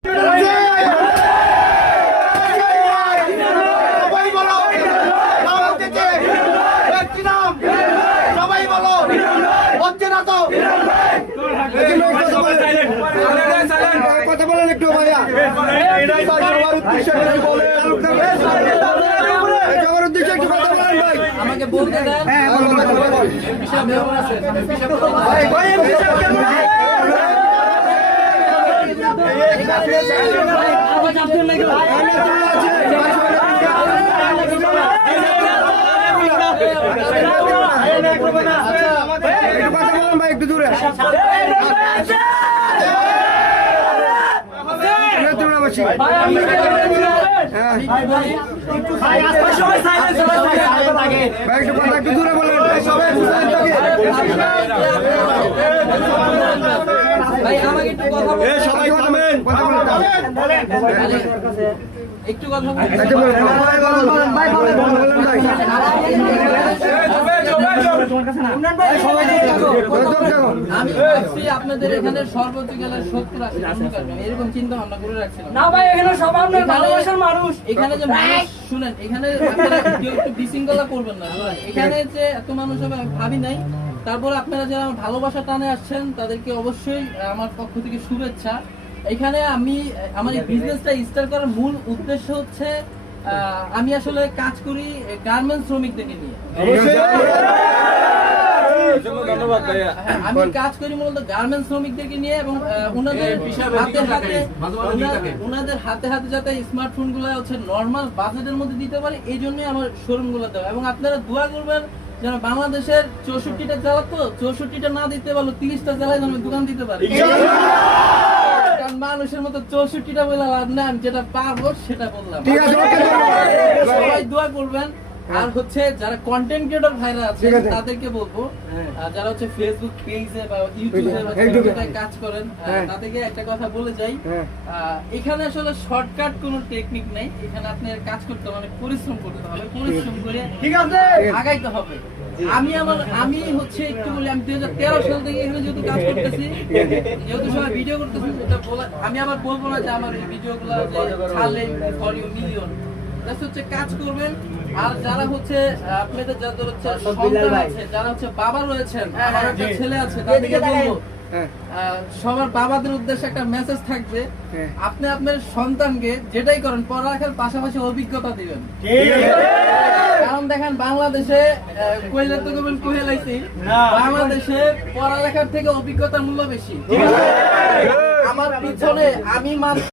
সবাই বলো হচ্ছে না তো কথা বলেন একটু ভাইয়া উদ্দেশ্যে একটু কথা বলেন ভাই আমাকে বলতে দেন। ভাই একটু দূরে একটু দূরে বলেন একটু কথা আমি ভাবছি আপনাদের এখানে সর্বোচ্চ গেলে 70-80 এরকম চিন্তা ভাবনা করে রাখছিলাম না ভাই এখানে সব আপনার ভালোবাসার মানুষ। এখানে যে মানুষ শুনেন, এখানে আপনারা কেউ একটু বিশৃঙ্খলা করবেন না। এখানে যে এত মানুষ হবে আমি ভাবি নাই। তারপরে আপনারা যারা আমার ভালোবাসা টানে আসছেন তাদেরকে অবশ্যই আমার পক্ষ থেকে শুভেচ্ছা। এখানে আমি আমার এই বিজনেসটা স্টার্ট করার মূল উদ্দেশ্য হচ্ছে আমি আসলে কাজ করি গার্মেন্টস শ্রমিকদেরকে নিয়ে। আমি কাজ করি মূলত গার্মেন্টস শ্রমিকদেরকে নিয়ে এবং ওনাদের হাতে হাতে যাতে স্মার্টফোন গুলো হচ্ছে নর্মাল বাজেটের মধ্যে দিতে পারে, এই জন্যই আমার শোরুম গুলো দেওয়া। এবং আপনারা দোয়া করবেন যেন বাংলাদেশের 64টা জেলা তো 64টা না দিতে পারলো 30টা জেলায় যেন দোকান দিতে পারে। কারণ মানুষের মতো 64টা বলে লাভ না, আমি যেটা পারবো সেটা বললাম। সবাই দোয়া করবেন। আর হচ্ছে যারা কন্টেন্ট ক্রিয়েটর ভাইরা আছে তাদেরকে বলবো, যারা হচ্ছে ফেসবুক পেজে বা ইউটিউবে কাজ করেন তাদেরকে একটা কথা বলে যাই, এখানে আসলে শর্টকাট কোনো টেকনিক নেই। এখানে আপনার কাজ করতে হবে, পরিশ্রম করতে হবে, পরিশ্রম করে আগাইতে হবে। আমি হচ্ছে একটু বলি, আমি 2013 সাল থেকে এখানে যেহেতু কাজ করতেছি, যেহেতু সবাই ভিডিও করতেছি, আমি আবার বলবো না যে আমার এই ভিডিওগুলো ছাড়লে ফর ইউ মিলিয়ন। হচ্ছে কাজ করবেন। আর যারা হচ্ছে আপনাদের যাদের হচ্ছে সন্তান আছে, যারা হচ্ছে বাবা রয়েছেন, আমার একটা ছেলে আছে, তাদেরকে বলবো সবার বাবাদের উদ্দেশ্যে একটা মেসেজ থাকবে, আপনি আপনার সন্তানকে যেটাই করেন পড়ালেখার পাশাপাশি অভিজ্ঞতা দিবেন। কারণ দেখেন বাংলাদেশে কইলে তো কেবল কইলাইছি, বাংলাদেশে পড়ালেখার থেকে অভিজ্ঞতার মূল্য বেশি। আমার পিছনে আমি